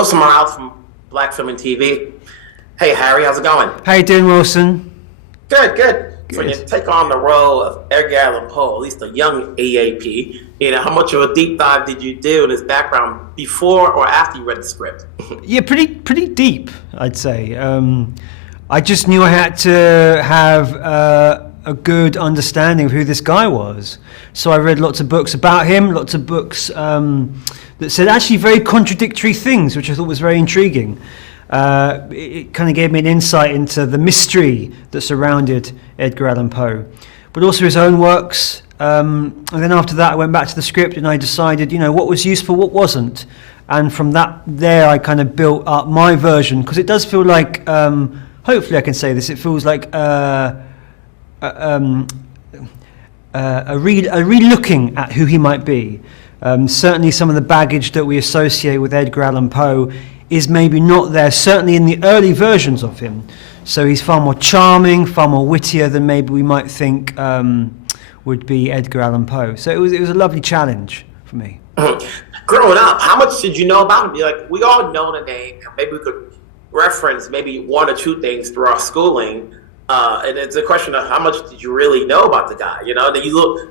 Wilson Morales from Black Film and TV. Hey, Harry, how's it going? How you doing, Wilson? Good. So you take on the role of Edgar Allan Poe, at least a young AAP. How much of a deep dive did you do in his background before or after you read the script? Yeah, pretty deep, I'd say. I just knew I had to have a good understanding of who this guy was. So I read lots of books about him, lots of books that said actually very contradictory things, which I thought was very intriguing. It kind of gave me an insight into the mystery that surrounded Edgar Allan Poe, but also his own works. And then after that, I went back to the script and I decided, what was useful, what wasn't. And from there, I kind of built up my version, because it does feel like, hopefully I can say this, it feels like a re-looking at who he might be. Certainly some of the baggage that we associate with Edgar Allan Poe is maybe not there, certainly in the early versions of him. So he's far more charming, far more wittier than maybe we might think would be Edgar Allan Poe. So it was a lovely challenge for me. Growing up, how much did you know about him? We all know the name, and maybe we could reference maybe one or two things through our schooling. And it's a question of how much did you really know about the guy?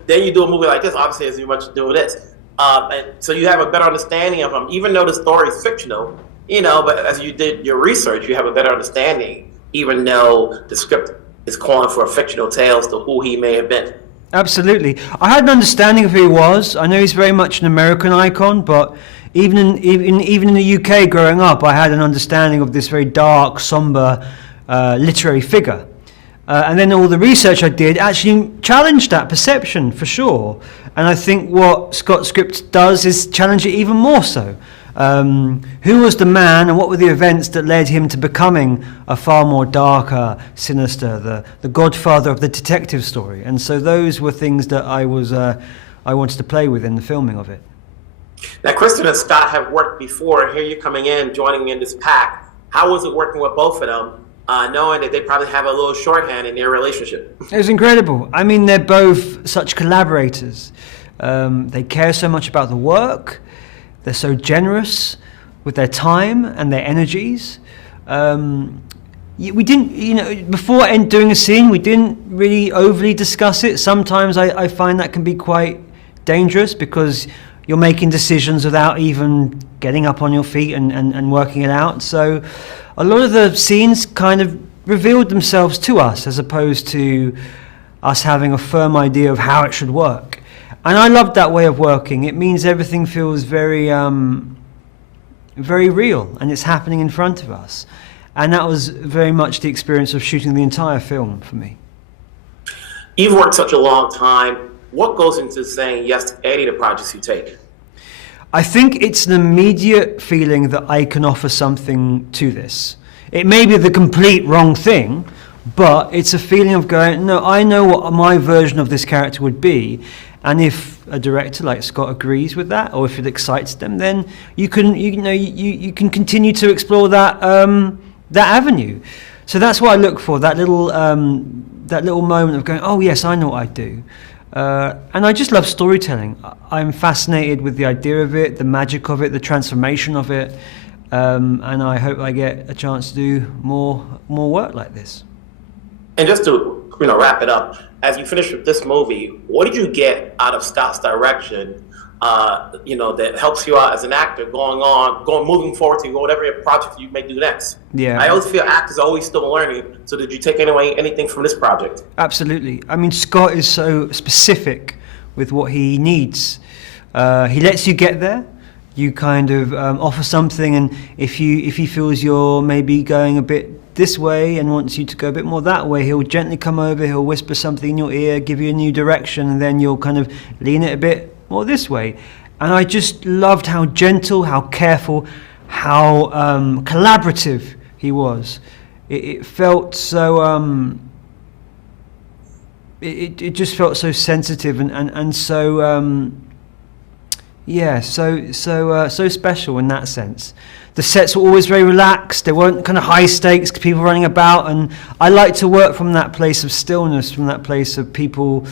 Then you do a movie like this, obviously as much to do with this. And so you have a better understanding of him, even though the story is fictional, but as you did your research, you have a better understanding, even though the script is calling for a fictional tale as to who he may have been. Absolutely. I had an understanding of who he was. I know he's very much an American icon, but even in the UK growing up, I had an understanding of this very dark, somber literary figure. And then all the research I did actually challenged that perception, for sure. And I think what Scott's script does is challenge it even more so. Who was the man, and what were the events that led him to becoming a far more darker, sinister, the godfather of the detective story? And so those were things that I wanted to play with in the filming of it. Now, Kristen and Scott have worked before, and here you're coming in, joining in this pack. How was it working with both of them, knowing that they probably have a little shorthand in their relationship? It was incredible. I mean, they're both such collaborators. They care so much about the work. They're so generous with their time and their energies. We didn't, before doing a scene, we didn't really overly discuss it. Sometimes I find that can be quite dangerous, because you're making decisions without even getting up on your feet and working it out. So a lot of the scenes kind of revealed themselves to us, as opposed to us having a firm idea of how it should work. And I loved that way of working. It means everything feels very, very real, and it's happening in front of us. And that was very much the experience of shooting the entire film for me. You've worked such a long time. What goes into saying yes to any of the projects you take? I think it's an immediate feeling that I can offer something to this. It may be the complete wrong thing, but it's a feeling of going, no, I know what my version of this character would be. And if a director like Scott agrees with that, or if it excites them, then you can continue to explore that avenue. So that's what I look for, that little moment of going, oh yes, I know what I do. And I just love storytelling. I'm fascinated with the idea of it, the magic of it, the transformation of it, and I hope I get a chance to do more work like this. And just to wrap it up, as you finish with this movie, what did you get out of Scott's direction, that helps you out as an actor moving forward to whatever project you may do next? Yeah. I always feel actors are always still learning. So did you take anything from this project? Absolutely. I mean, Scott is so specific with what he needs. He lets you get there. You kind of offer something, and if he feels you're maybe going a bit this way and wants you to go a bit more that way, he'll gently come over, he'll whisper something in your ear, give you a new direction, and then you'll kind of lean it a bit more this way. And I just loved how gentle, how careful, how collaborative he was. It felt so it just felt so sensitive and so so special in that sense. The sets were always very relaxed. They weren't kind of high stakes, people running about, and I like to work from that place of stillness, from that place of people,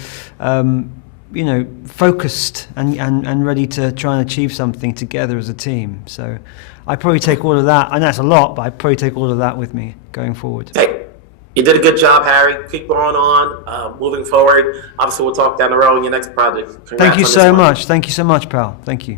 focused and ready to try and achieve something together as a team. So I probably take all of that. I know it's a lot, but I probably take all of that with me going forward. Hey, you did a good job, Harry. Keep going on, moving forward. Obviously, we'll talk down the road in your next project. Congrats Thank you on this so one. much. Thank you so much, pal. Thank you.